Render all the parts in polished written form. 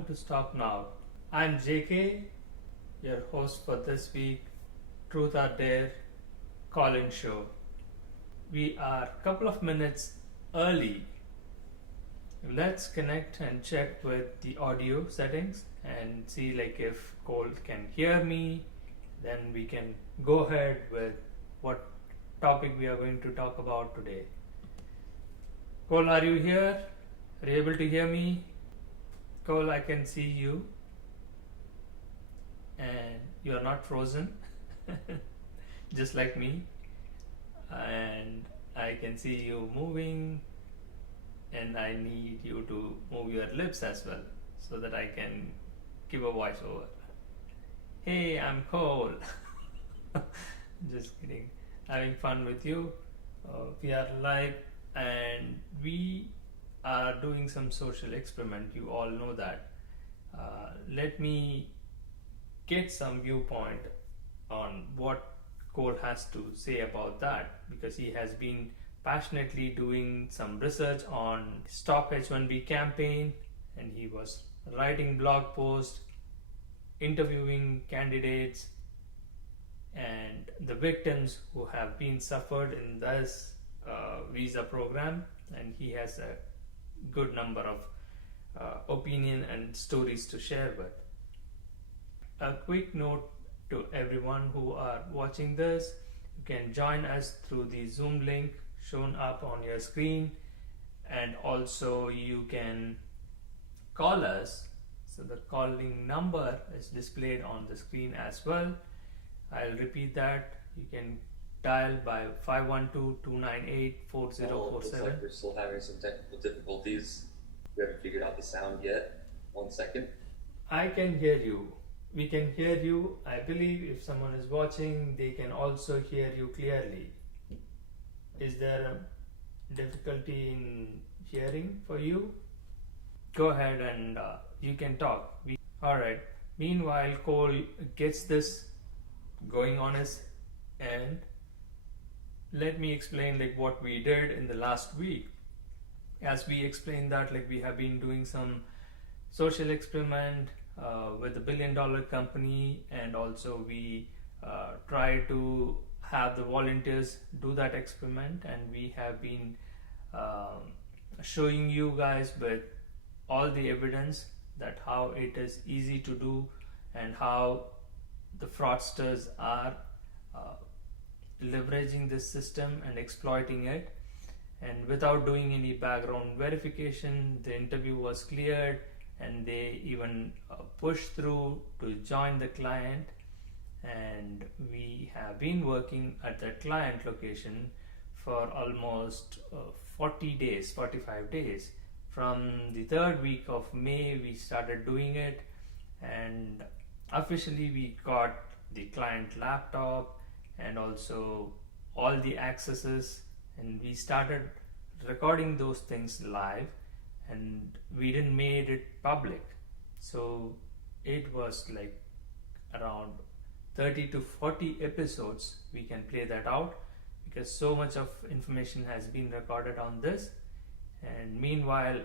Time to Stop Now. I'm JK, your host for this week, Truth or Dare call-in show. We are a couple of minutes early. Let's connect and check with the audio settings and see if Cole can hear me. Then we can go ahead with what topic we are going to talk about today. Cole, are you here? Are you able to hear me? Cole, I can see you. And you are not frozen, just like me. And I can see you moving, and I need you to move your lips as well so that I can give a voiceover. Hey, I'm Cole. Just kidding. Having fun with you. We are live and we are doing some social experiment. You all know that. Let me get some viewpoint on what Cole has to say about that, because he has been passionately doing some research on Stop H1B campaign, and he was writing blog posts, interviewing candidates and the victims who have been suffered in this visa program, and he has a good number of opinion and stories to share with. A quick note to everyone who are watching this: you can join us through the Zoom link shown up on your screen, and also you can call us. So the calling number is displayed on the screen as well. I'll repeat that. You can dial by 512-298-4047. Looks like we're still having some technical difficulties. We haven't figured out the sound yet. 1 second. I can hear you. We can hear you. I believe if someone is watching, they can also hear you clearly. Is there a difficulty in hearing for you? Go ahead and you can talk. Alright. Meanwhile, Cole gets this going on his end. Let me explain what we did in the last week. As we explained that we have been doing some social experiment with a $1 billion company, and also we try to have the volunteers do that experiment, and we have been showing you guys with all the evidence that how it is easy to do and how the fraudsters are leveraging this system and exploiting it. And without doing any background verification, the interview was cleared, and they even pushed through to join the client. And we have been working at the client location for almost 40 days, 45 days. From the third week of May, we started doing it, and officially we got the client laptop and also all the accesses, and we started recording those things live, and we didn't made it public. So it was around 30 to 40 episodes. We can play that out because so much of information has been recorded on this. And meanwhile,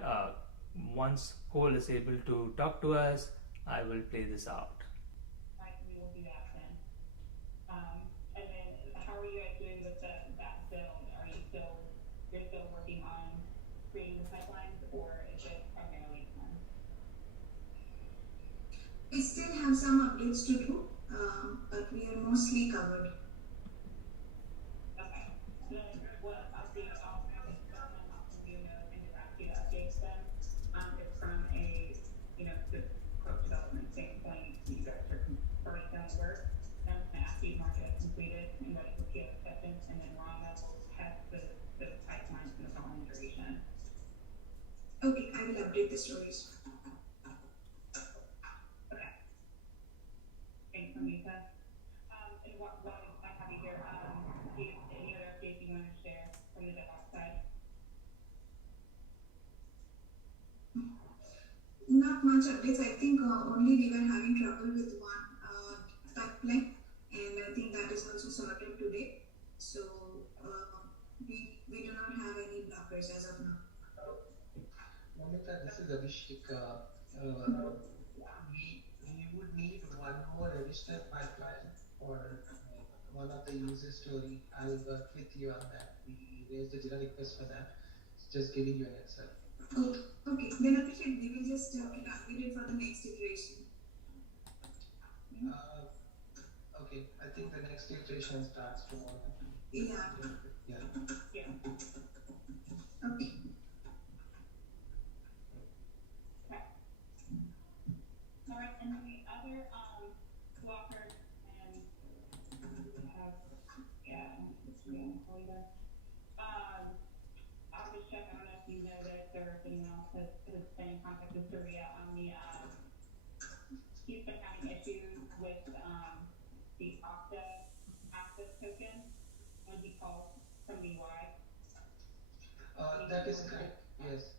once Cole is able to talk to us, I will play this out. We will do that then. And then, how are you guys doing with that film? Are you you're still working on creating the pipelines, or is it primarily done? We still have some updates to do, but we are mostly covered. Okay. Then what updates also updates them is from a the corporate development standpoint. You guys are already done the work. I'm going to ask you market completed and ready for PO acceptance, and then Ron will have the pipeline for the following duration. Okay, I will update the stories. Okay. Thanks, Anita. And what I have you here, do you have any other updates you want to share from the DevOps side? Not much updates. I think only we were having trouble with one pipeline, and I think that is also sorted today. So we do not have any blockers as of now. Namita, this is Abhishek. we would need one more additional pipeline for one of the user story. I'll work with you on that. We raised a Jira request for that. Just giving you an answer. Okay, okay. Then Abhishek, we will just target it for the next iteration. Okay, I think the next iteration starts tomorrow. Yeah. Yeah. Yeah. Okay. Okay. All right, and then the other blocker, and we have, Abhishek, I don't know if you noticed or if anyone else has been in contact with Surya on the, he's been having issues with the Okta access token when he calls from the UI. That is correct. Yes.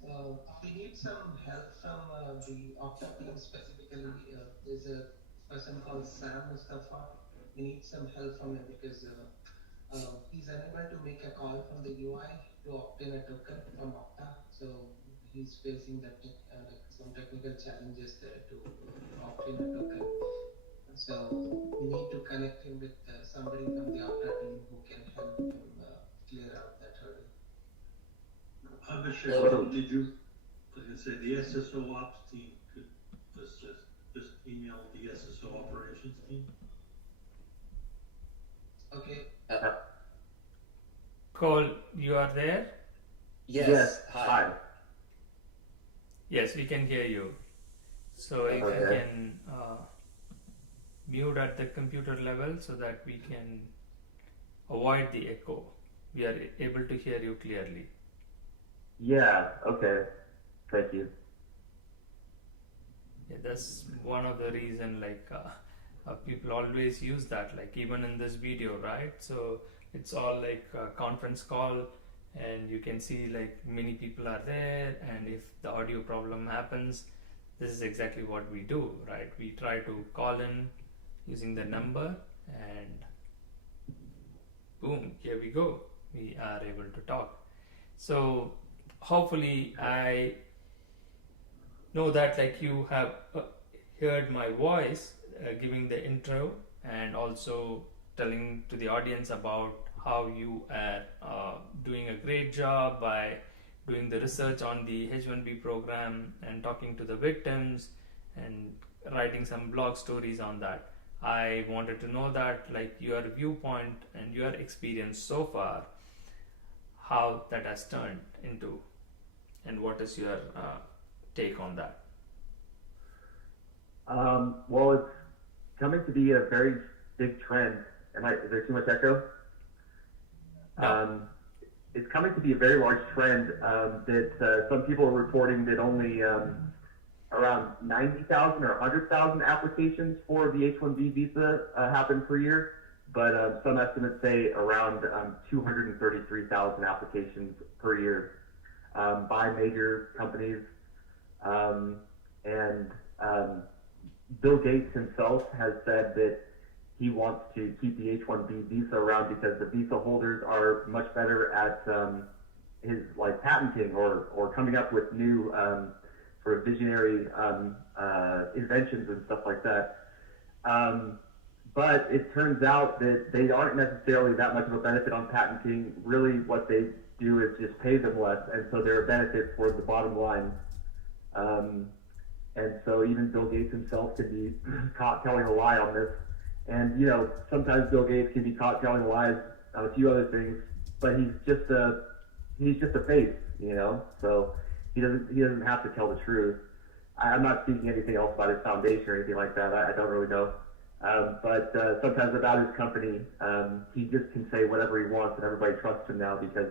We need some help from the Okta team specifically. There's a person called Sam Mustafa. We need some help from him because he's unable to make a call from the UI to obtain a token from Okta. So he's facing that some technical challenges there to obtain a token. So we need to connect him with somebody from the Okta team who can help him clear out that hurdle. Abhishek, did you, I was going to say, the SSO ops team could just email the SSO operations team? Okay. Cole, you are there? Yes. Hi. Yes, we can hear you. So if you can mute at the computer level so that we can avoid the echo. We are able to hear you clearly. Yeah, okay. Thank you. Yeah, that's one of the reason people always use that, like even in this video, right? So it's all like a conference call and you can see like many people are there, and if the audio problem happens, this is exactly what we do, right? We try to call in using the number and boom, here we go. We are able to talk. So hopefully I know that like you have heard my voice giving the intro and also telling to the audience about how you are doing a great job by doing the research on the H1B program and talking to the victims and writing some blog stories on that. I wanted to know that like your viewpoint and your experience so far, how that has turned into, and what is your take on that? Well, it's coming to be a very big trend. Is there too much echo? No. It's coming to be a very large trend that some people are reporting that only around 90,000 or 100,000 applications for the H-1B visa happen per year, but some estimates say around 233,000 applications per year by major companies. And Bill Gates himself has said that he wants to keep the H-1B visa around because the visa holders are much better at his like patenting or coming up with new sort of visionary inventions and stuff like that. But it turns out that they aren't necessarily that much of a benefit on patenting. Really what they do is just pay them less, and so they're a benefit for the bottom line. And so even Bill Gates himself could be caught telling a lie on this. And, you know, sometimes Bill Gates can be caught telling lies on a few other things, but he's just a face, you know, so he doesn't have to tell the truth. I'm not speaking anything else about his foundation or anything like that. I don't really know. But sometimes about his company, he just can say whatever he wants, and everybody trusts him now because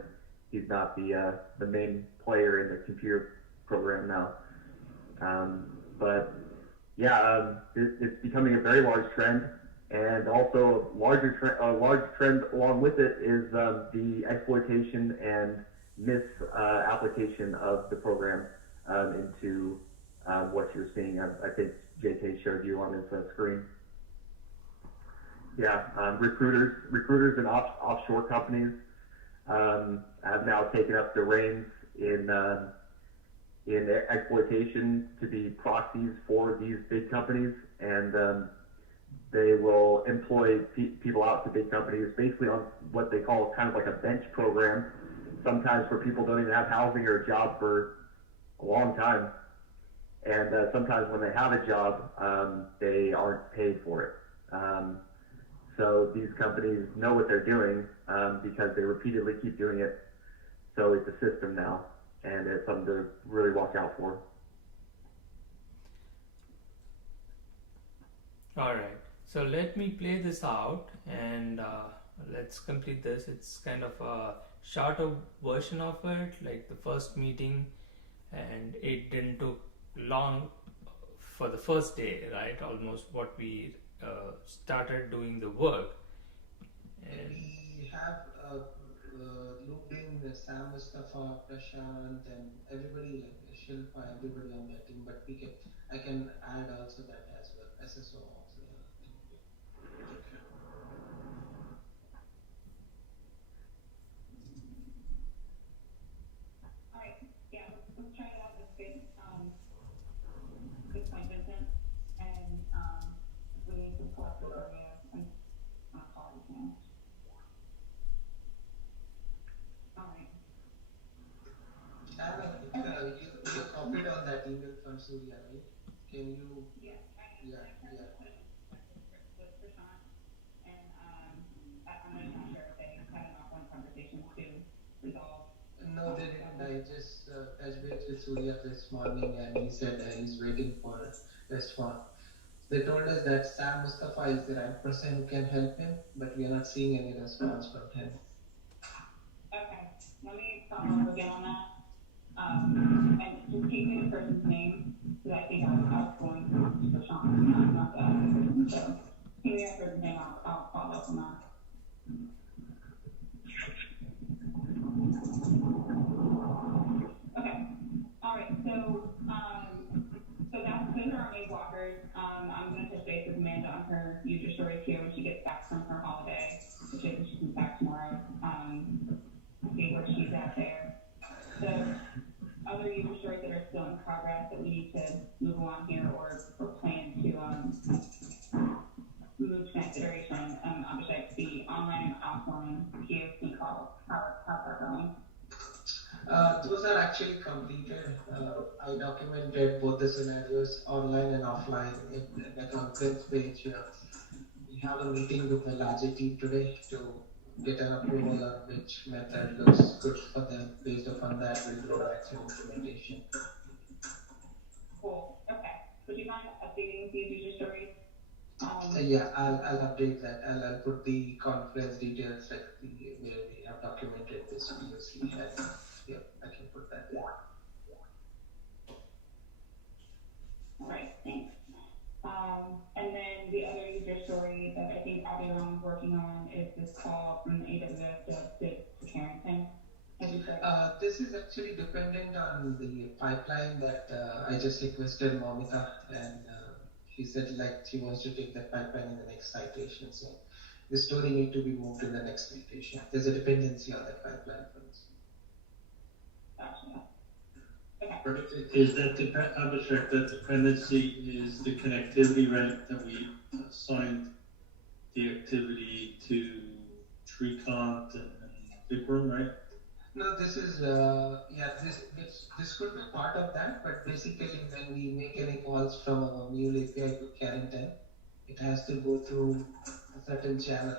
he's not the main player in the computer program now. But yeah, it's becoming a very large trend, and also a large trend along with it is the exploitation and misapplication of the program into what you're seeing. I think JK showed you on his screen. Yeah, recruiters and offshore companies have now taken up the reins in in exploitation to be proxies for these big companies, and they will employ people out to big companies basically on what they call kind of like a bench program, sometimes where people don't even have housing or a job for a long time. And sometimes when they have a job, they aren't paid for it. So these companies know what they're doing because they repeatedly keep doing it. So it's a system now, and it's something to really watch out for. All right. So let me play this out and let's complete this. It's kind of a shorter version of it, like the first meeting, and it didn't took long for the first day, right? Almost what we started doing the work. And we have looped in Sam, Mustafa, Prashant, and everybody like Shilpa, everybody on that team. But I can add also that as well, SSO also. All right, yeah, let's try it out. That's good. Good point, Vincent. And we need to pull up the area and call it now. All right. Anna, you copied on that email from Surya, right? Can you? Yeah, I Yeah. with Prashant, and I'm not sure if they had enough one conversation to resolve. No, they didn't. I just touched base with Surya this morning, and he said he's waiting for a response. They told us that Sam Mustafa is the right person who can help him, but we are not seeing any response from him. Okay, let me follow up again on that. And just take me the person's name, because I think I was going to Prashant, not the other person. So, give me that person's name, I'll follow up on that. Okay, all right, so those are our main blockers. I'm gonna touch base with Amanda on her user stories here when she gets back from her holiday, which is when she comes back tomorrow. See where she's at there. So, other user stories that are still in progress that we need to move on here or plan to move to consideration. Abhishek, the online and offline POC calls, how are going? Those are actually completed. I documented both the scenarios online and offline in the conference page. We have a meeting with the larger team today to get an approval on which method looks good for them. Based upon that, we'll do the actual implementation. Cool. Okay. Would you mind updating these user stories? Yeah, I'll update that. I'll put the conference details like where we have documented this POC. And, yeah, I can put that. Yeah. All right. Thanks. And then the other user story that I think Abhiram is working on is this call from the AWS to Carrington. This is actually dependent on the pipeline that I just requested Momita, and she said like she wants to take that pipeline in the next citation. So the story need to be moved in the next citation. There's a dependency on that pipeline for us. Gotcha. Is that Abhishek, that dependency is the connectivity, right, that we assigned the activity to Tricont and Vikram, right? No, this is this could be part of that, but basically when we make any calls from a Mule API to Carrington, it has to go through a certain channel.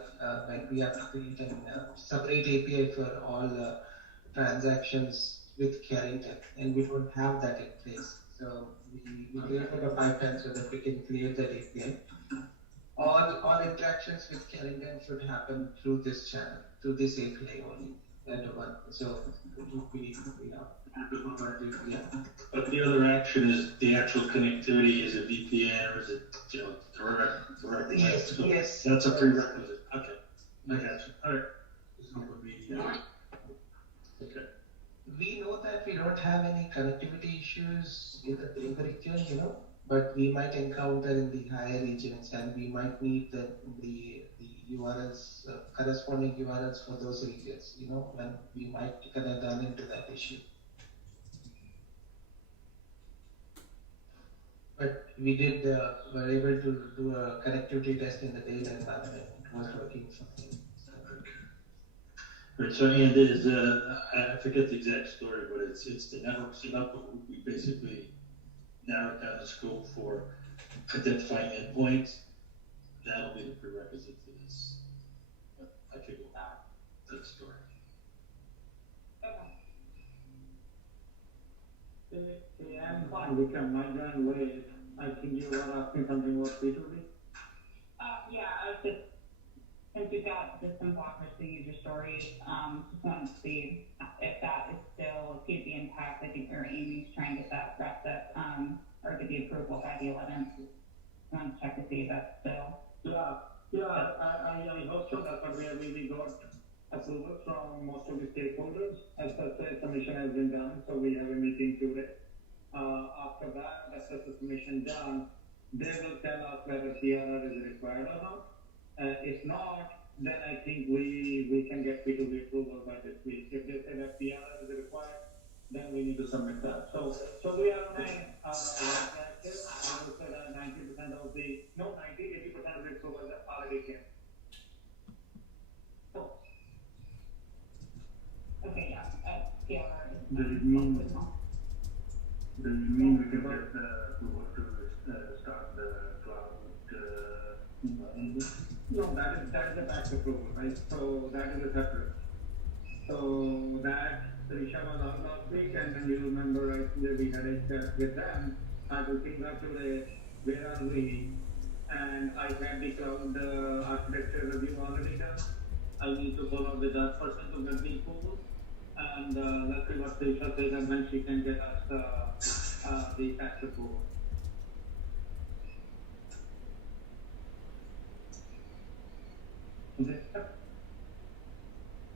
Like we have to create a separate API for all transactions with Carrington, and we don't have that in place. So we created a pipeline so that we can create that API. All interactions with Carrington should happen through this channel, through this API only. So it would be yeah. But the other action is the actual connectivity. Is it VPN or is it direct? Yes. That's a prerequisite. Okay, I got you. All right. Okay. We know that we don't have any connectivity issues in the Bengal region, but we might encounter in the higher regions, and we might need the URLs, corresponding URLs for those regions, when we might run into that issue. But we did, were able to do a connectivity test in the daytime last night. It was working fine. Right, so and is, I forget the exact story, but it's the network set up, but we basically narrowed down the scope for identifying endpoints. That'll be the prerequisite to this. But I could go back to the story. Okay. I'm fine, we can migrate away. I think you were asking something about P2P. Yeah, I was just, since we've got system blockers to user stories, just wanted to see if that is still a P2P impact. I think or Amy's trying to get that wrapped up, or get the approval by the 11th. Want to check to see if that's still. I hope so. That's what we got approval from most of the stakeholders. As the submission has been done, so we have a meeting today. After that, as the submission done, they will tell us whether CRR is required or not. If not, then I think we can get P2P approval by this week. If they say that CRR is required, then we need to submit that. So we are on a active. I would say that 80% of the approval that already came. Cool. Okay, yeah, CRR is. Does it mean we can get the approval to start the cloud? No, that is the tax approval, right? So that is a separate. So that Risha was on last week, and then you remember, right, that we had a chat with them. I will think back today, where are we? And I had the cloud architecture review already done. I need to follow with that person to get the approval. And let's see what Risha says, and then she can get us the tax approval. Okay.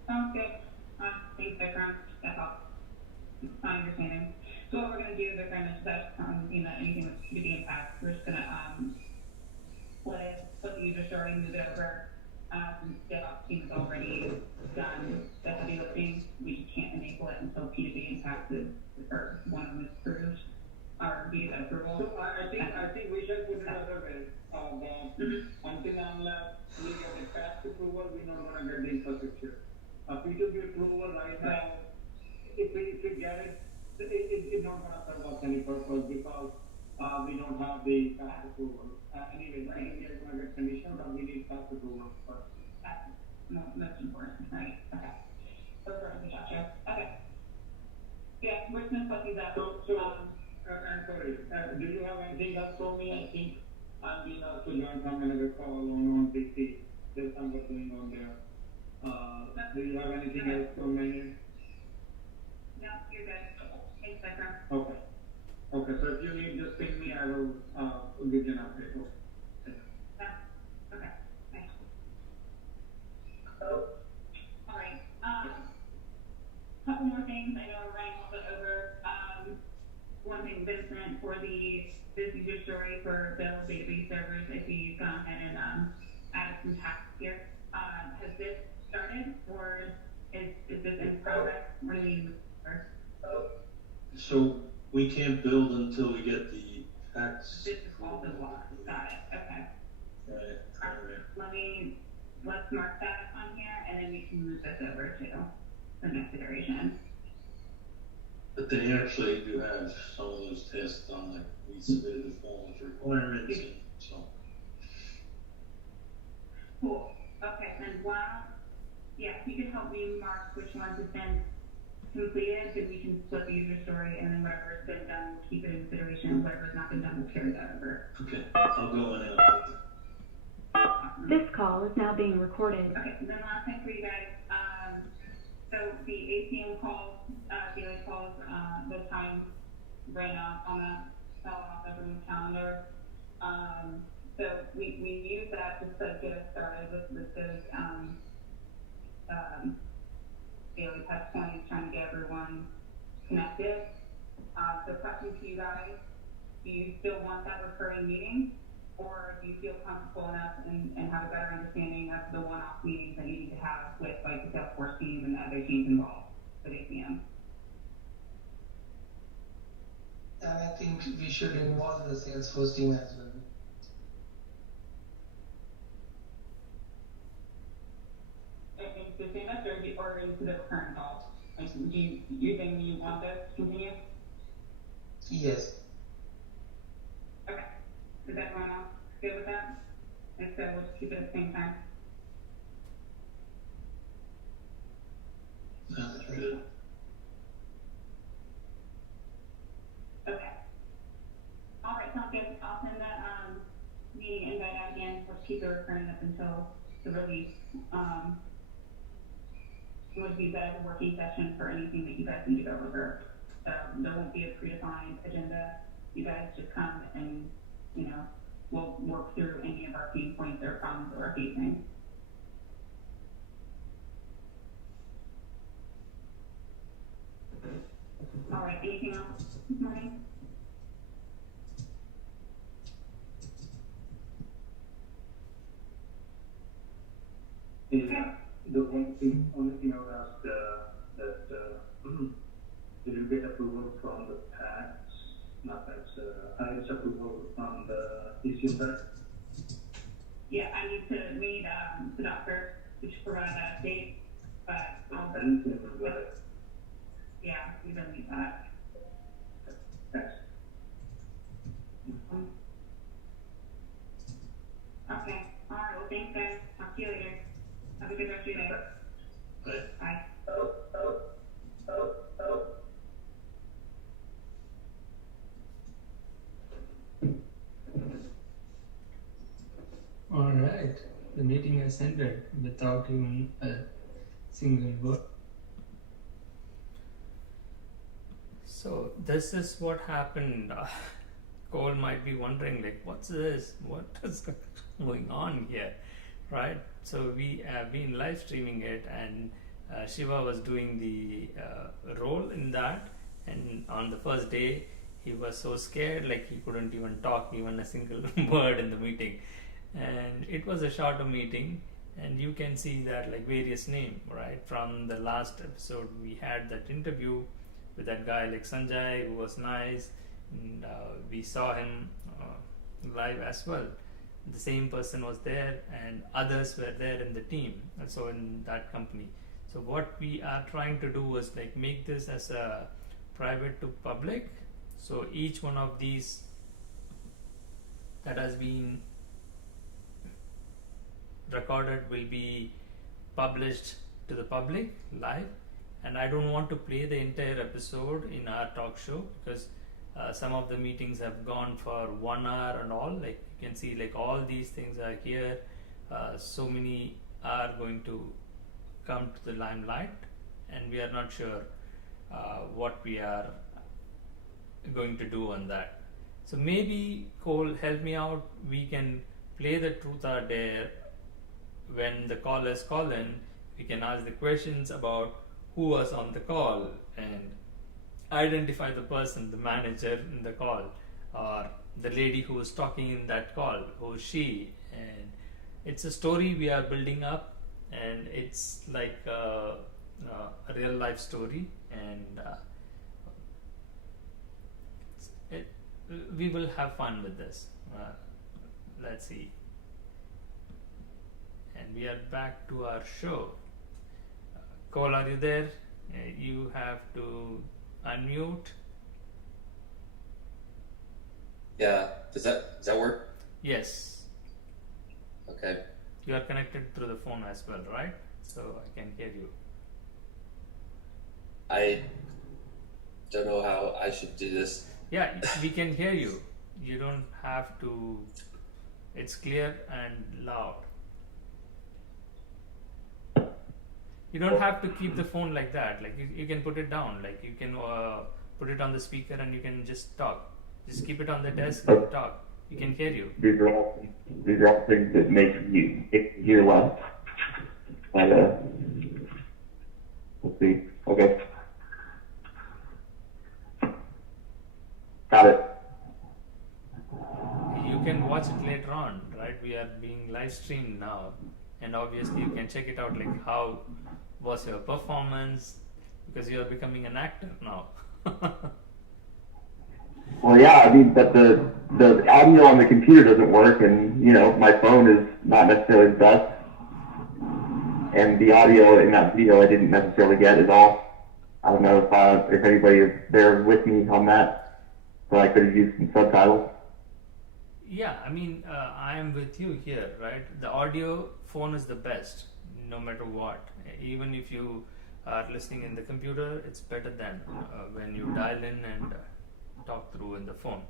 Sounds good. Thanks, Vikram. That's all. My understanding. So what we're gonna do, Vikram, is that, anything with P2P impact, we're just gonna, split the user story, move it over. Since DevOps team is already done the heavy lifting, we just can't enable it until P2P impact is, or one of them is approved, or we get approval. So I think we should put it another way. Until unless we get a tax approval, we're not gonna get the infrastructure. A P2P approval right now, if we get it, it's not gonna serve us any purpose because we don't have the tax approval. Anyway, I think we are gonna get conditions, but we need tax approval first. That's most important, right? Okay. Gotcha. Okay. Yeah, we're just gonna split these up. I'm sorry, do you have anything else for me? I think I'm being asked to join from another call on PC. There's something going on there. Do you have anything else for me? No, you're good. Thanks, Vikram. Okay. Okay, so if you need, just ping me, I will give you an update. Okay. Okay. Thanks. All right. Couple more things. I know we're running a little bit over. One thing, Vincent, for the user story for Bell's database servers, I see you've gone ahead and added some tasks here. Has this started, or is this in progress? What do you mean first? So we can't build until we get the tax. This is also blocked. Got it. Okay. Right. Let's mark that on here, and then we can move this over to the next iteration. But they actually do have some of those tests done, like we submitted the form with requirements, and so. Cool. Okay, and if you could help me mark which ones have been completed, then we can split the user story, and then whatever's been done, we'll keep it in consideration. Whatever's not been done, we'll carry that over. Okay, I'll go in and Awesome. This call is now being recorded. Okay, and then last thing for you guys, so the APM calls, daily calls, the time ran out on that, fell off everyone's calendar. So we use that just to get us started with those, daily touch points, trying to get everyone connected. So question to you guys, do you still want that recurring meeting? Or do you feel comfortable enough and have a better understanding of the one-off meetings that you need to have with like the Salesforce team and the other teams involved with APM? I think we should involve the Salesforce team as well. Into CMS or into the current call? Like, you think you want this to continue? Yes. Okay. Is everyone else good with that? And so we'll just keep it at the same time. Okay. All right, sounds good. I'll send that meeting invite out again. We'll keep it recurring up until the release. We'll use that as a working session for anything that you guys need to go over. There won't be a predefined agenda. You guys just come and, we'll work through any of our pain points or problems that we're facing. All right, anything else this morning? Yeah, the only thing I would ask did you get approval from the tax, not tax, IRS approval on the ECU side? Yeah, we need the doctor to provide that update, but I didn't see anything about it. yeah, we don't need that. Thanks. Okay, all right, well, thanks guys, talk to you later. Have a good rest of your day. Bye. Bye. All right, the meeting has ended without even a single word. So this is what happened. Cole might be wondering, like, what's this? What is going on here, right? So we have been live streaming it, and Shiva was doing the role in that. And on the first day, he was so scared, like he couldn't even talk even a single word in the meeting. And it was a shorter meeting, and you can see that like various name, right? From the last episode, we had that interview with that guy like Sanjay, who was nice, and we saw him live as well. The same person was there, and others were there in the team, so in that company. So what we are trying to do is like make this as a private to public. So each one of these that has been recorded will be published to the public live. And I don't want to play the entire episode in our talk show, because some of the meetings have gone for 1 hour and all. Like you can see, like all these things are here. So many are going to come to the limelight, and we are not sure what we are going to do on that. So maybe Cole, help me out. We can play the truth or dare. When the callers call in, we can ask the questions about who was on the call and identify the person, the manager in the call, or the lady who was talking in that call, who is she. And it's a story we are building up, and it's like a real life story, and we will have fun with this. Let's see. And we are back to our show. Cole, are you there? You have to unmute. Yeah, does that work? Yes. Okay. You are connected through the phone as well, right? So I can hear you. I don't know how I should do this. Yeah, we can hear you. You don't have to. It's clear and loud. You don't have to keep the phone like that. Like you can put it down. Like you can put it on the speaker and you can just talk. Just keep it on the desk and talk. You can hear you. These are all things that make you hear less. But let's see. Okay. Got it. You can watch it later on, right? We are being live streamed now, and obviously you can check it out. Like how was your performance? Because you are becoming an actor now. Well, yeah, I mean, but the audio on the computer doesn't work, and you know, my phone is not necessarily the best, and the audio in that video I didn't necessarily get at all. I don't know if anybody is there with me on that, so I could have used some subtitles. Yeah, I mean, I am with you here, right? The audio phone is the best, no matter what. Even if you are listening in the computer, it's better than when you dial in and talk through in the phone.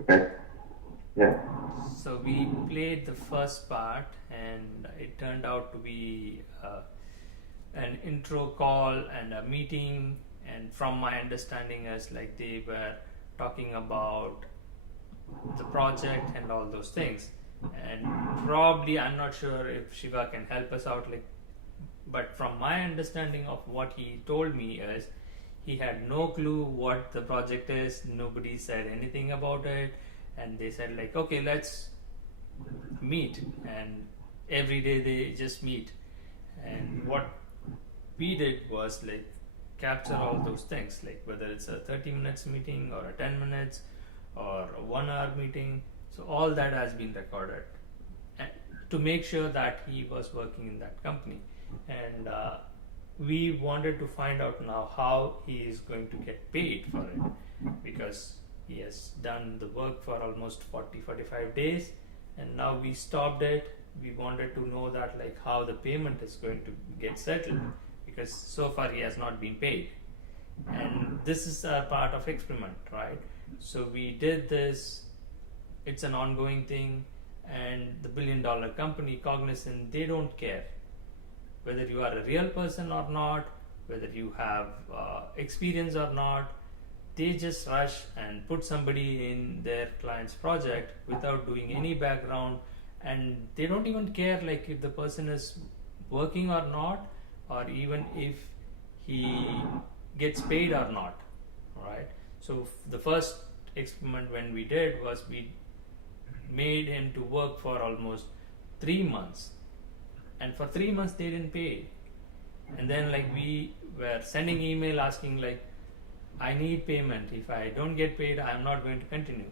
Okay. Yeah. So we played the first part, and it turned out to be an intro call and a meeting. And from my understanding, as like they were talking about the project and all those things. And probably, I'm not sure if Shiva can help us out. But from my understanding of what he told me is, he had no clue what the project is. Nobody said anything about it, and they said like, okay, let's meet, and every day they just meet. And what we did was like capture all those things, like whether it's a 30 minutes meeting or a 10 minutes or a 1 hour meeting. So all that has been recorded, and to make sure that he was working in that company. And we wanted to find out now how he is going to get paid for it, because he has done the work for almost 40-45 days, and now we stopped it. We wanted to know that like how the payment is going to get settled, because so far he has not been paid. And this is a part of experiment, right? So we did this. It's an ongoing thing, and the billion-dollar company Cognizant, they don't care whether you are a real person or not, whether you have experience or not. They just rush and put somebody in their client's project without doing any background, and they don't even care like if the person is working or not, or even if he gets paid or not, right? So the first experiment when we did was we made him to work for almost 3 months, and for 3 months they didn't pay. And then like we were sending email asking like, I need payment. If I don't get paid, I am not going to continue.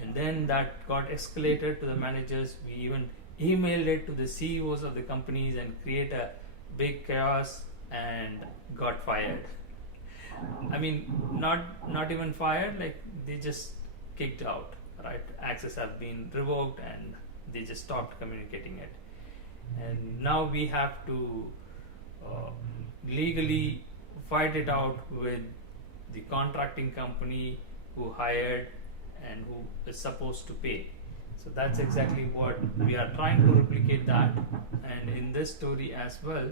And then that got escalated to the managers. We even emailed it to the CEOs of the companies and create a big chaos, and got fired. I mean, not even fired, like they just kicked out, right? Access have been revoked, and they just stopped communicating it. And now we have to legally fight it out with the contracting company who hired and who is supposed to pay. So that's exactly what we are trying to replicate that, and in this story as well.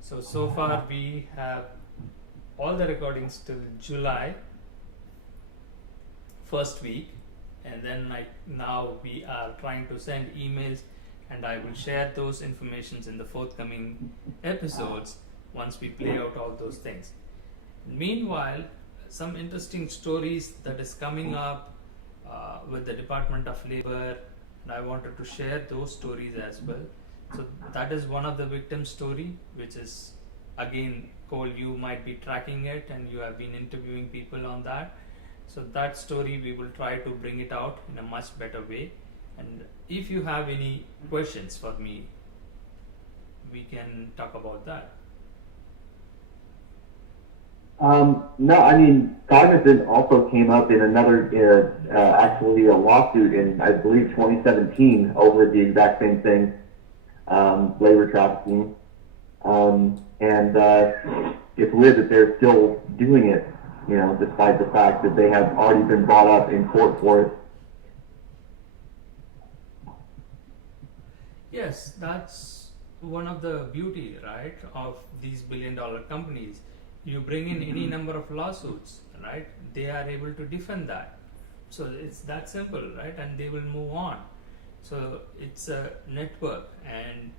So far we have all the recordings till July first week, and then now we are trying to send emails, and I will share those informations in the forthcoming episodes once we play out all those things. Meanwhile, some interesting stories that is coming up with the Department of Labor, and I wanted to share those stories as well. So that is one of the victim story, which is again, Cole, you might be tracking it and you have been interviewing people on that. So that story we will try to bring it out in a much better way. And if you have any questions for me, we can talk about that. No, I mean, Cognizant also came up in another, actually a lawsuit in, I believe, 2017 over the exact same thing, labor trafficking. And it's weird that they're still doing it, you know, despite the fact that they have already been brought up in court for it. Yes, that's one of the beauty, right, of these billion-dollar companies. You bring in any number of lawsuits, right? They are able to defend that. So it's that simple, right? And they will move on. So it's a network, and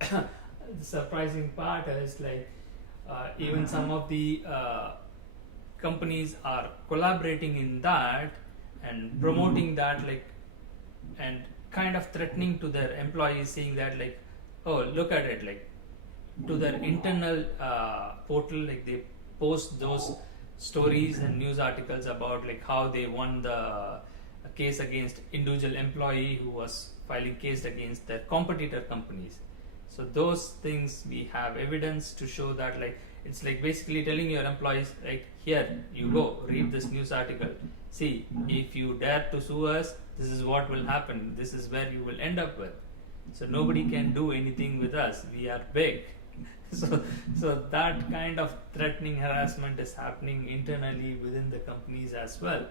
the surprising part is like even some of the companies are collaborating in that and promoting that, like, and kind of threatening to their employees, saying that like, oh, look at it, like to their internal portal, like they post those stories and news articles about like how they won the case against individual employee who was filing case against their competitor companies. So those things we have evidence to show that like it's like basically telling your employees like, here you go, read this news article, see if you dare to sue us, this is what will happen, this is where you will end up with. So nobody can do anything with us, we are big. So that kind of threatening harassment is happening internally within the companies as well.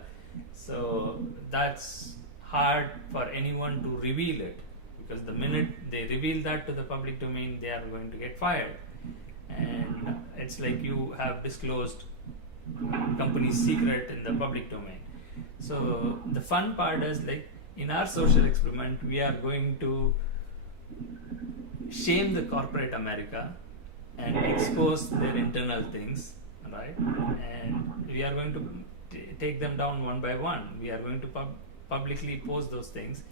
So that's hard for anyone to reveal it, because the minute they reveal that to the public domain, they are going to get fired. And it's like you have disclosed company's secret in the public domain. So the fun part is like in our social experiment, we are going to shame the corporate America and expose their internal things, right? And we are going to take them down one by one. We are going to publicly post those things,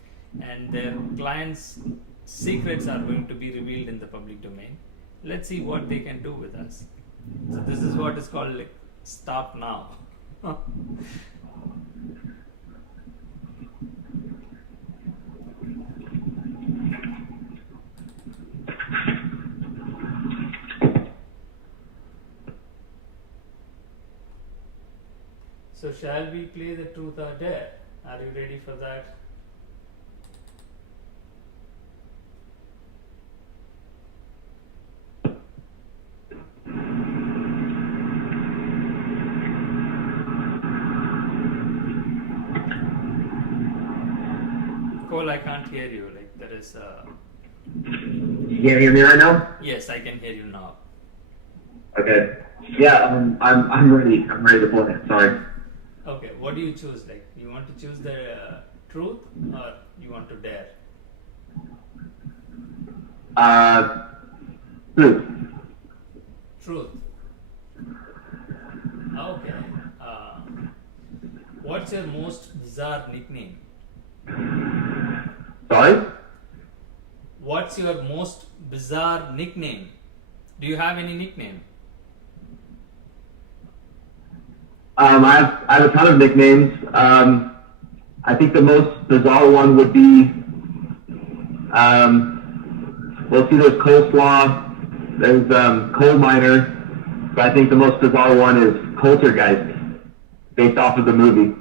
and their clients' secrets are going to be revealed in the public domain. Let's see what they can do with us. So this is what is called like stop now. So shall we play the truth or dare? Are you ready for that? Cole, I can't hear you. Like there is a... You can't hear me right now? Yes, I can hear you now. Okay. Yeah, I'm ready. I'm ready to play it. Sorry. Okay, what do you choose? Like, you want to choose the truth or you want to dare? Truth. Truth. Okay. What's your most bizarre nickname? Sorry? What's your most bizarre nickname? Do you have any nickname? I have a ton of nicknames. I think the most bizarre one would be, well, see, there's Coleslaw, there's Coal Miner, but I think the most bizarre one is Poltergeist, based off of the movie.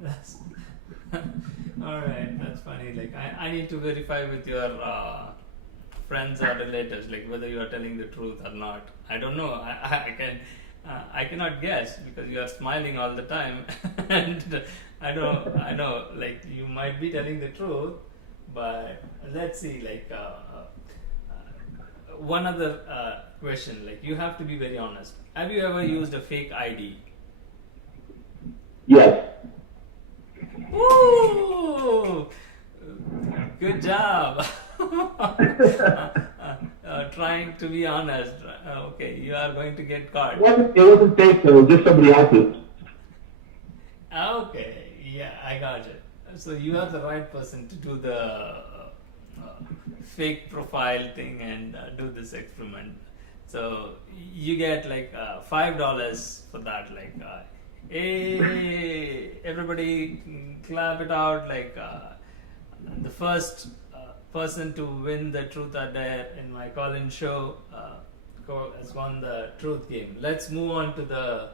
That's alright, that's funny. Like, I need to verify with your friends or relatives, like whether you are telling the truth or not. I don't know. I cannot guess because you are smiling all the time, and I know, like you might be telling the truth, but let's see. Like one other question, like you have to be very honest. Have you ever used a fake ID? Yes. Woo! Good job. Trying to be honest. Okay, you are going to get caught. It wasn't fake though, just somebody else's. Okay, yeah, I got it. So you are the right person to do the fake profile thing and do this experiment. So you get like $5 for that. Like, hey, everybody clap it out. Like the first person to win the truth or dare in my call-in show has won the truth game. Let's move on to the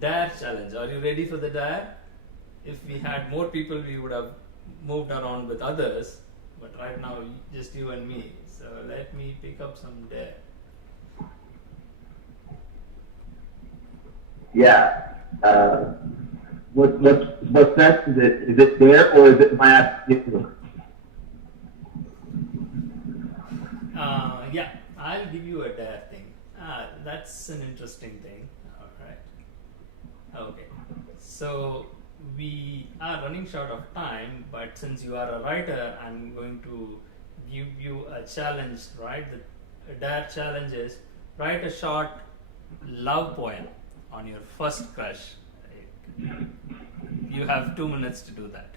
dare challenge. Are you ready for the dare? If we had more people, we would have moved around with others, but right now just you and me. So let me pick up some dare. Yeah. What's next? Is it there or is it my application? Yeah, I'll give you a dare thing. That's an interesting thing. All right. Okay. So we are running short of time, but since you are a writer, I'm going to give you a challenge, right? The dare challenge is write a short love poem on your first crush. You have 2 minutes to do that.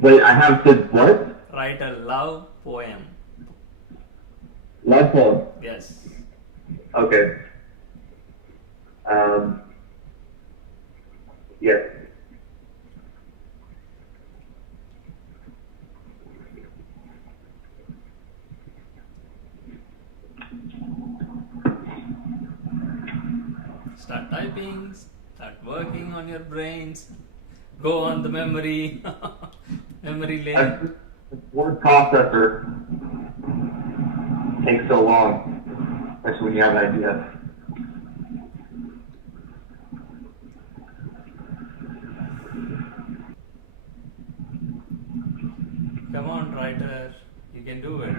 Wait, I have to what? Write a love poem. Love poem. Yes. Okay. Yes. Start typing, start working on your brains, go on the memory, memory lane. Word processor takes so long, especially when you have an idea. Come on, writer, you can do it.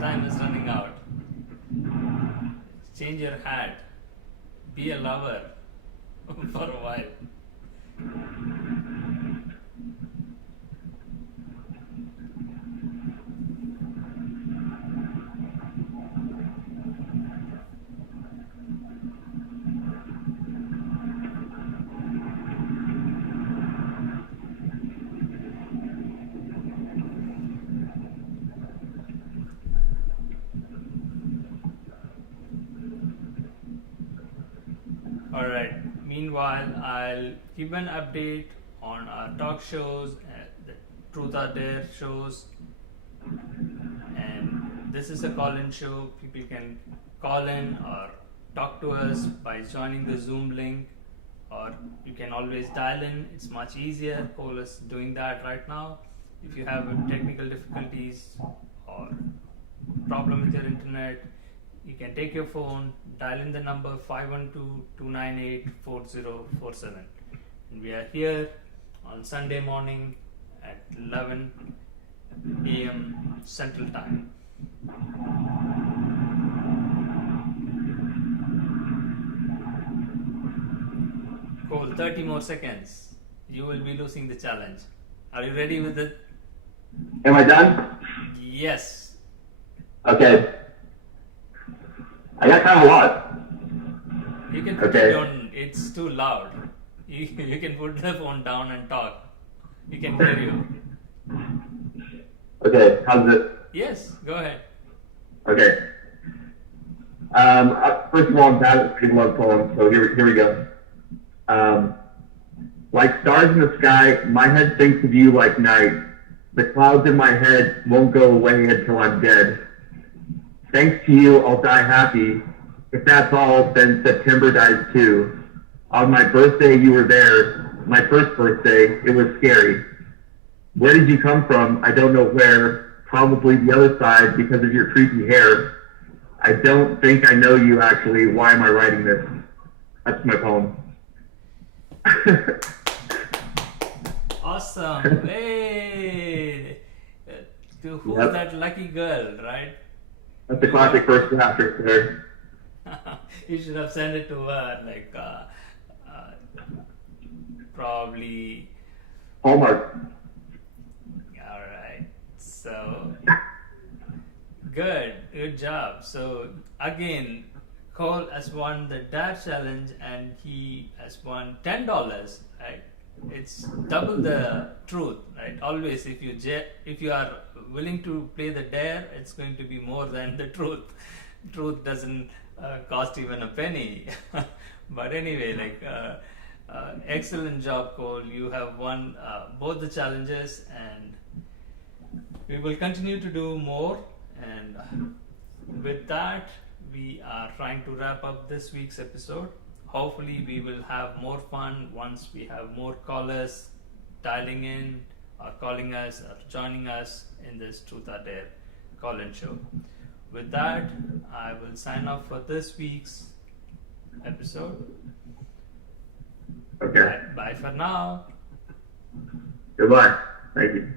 Time is running out. Change your hat. Be a lover for a while. Alright, meanwhile, I'll give an update on our talk shows, the Truth or Dare shows, and this is a call-in show. People can call in or talk to us by joining the Zoom link, or you can always dial in. It's much easier. Cole is doing that right now. If you have technical difficulties or problem with your internet, you can take your phone, dial in the number 512-298-4047. And we are here on Sunday morning at 11 a.m. Central Time. Cool, 30 more seconds. You will be losing the challenge. Are you ready with it? Am I done? Yes. Okay. I got kind of a lot. You can put Okay. it on, it's too loud. You can put the phone down and talk. You can hear you. Okay, how's it? Yes, go ahead. Okay. First of all, I'm bad at reading love poems, so here we go. Like stars in the sky, my head thinks of you like night. The clouds in my head won't go away until I'm dead. Thanks to you, I'll die happy. If that's all, then September dies too. On my birthday, you were there. My first birthday, it was scary. Where did you come from? I don't know where. Probably the other side because of your creepy hair. I don't think I know you actually. Why am I writing this? That's my poem. Awesome. Hey. Who's Yep. that lucky girl, right? That's the classic first draft right there. You should have sent it to her, like, probably. Hallmark. Alright. So, good job. So, again, Cole has won the Dare Challenge and he has won $10, right? It's double the truth, right? Always, if you are willing to play the dare, it's going to be more than the truth. Truth doesn't cost even a penny. But anyway, like, excellent job, Cole. You have won both the challenges, and we will continue to do more. And with that, we are trying to wrap up this week's episode. Hopefully we will have more fun once we have more callers dialing in or calling us or joining us in this Truth or Dare call-in show. With that, I will sign off for this week's episode. Okay. Bye for now. Goodbye. Thank you.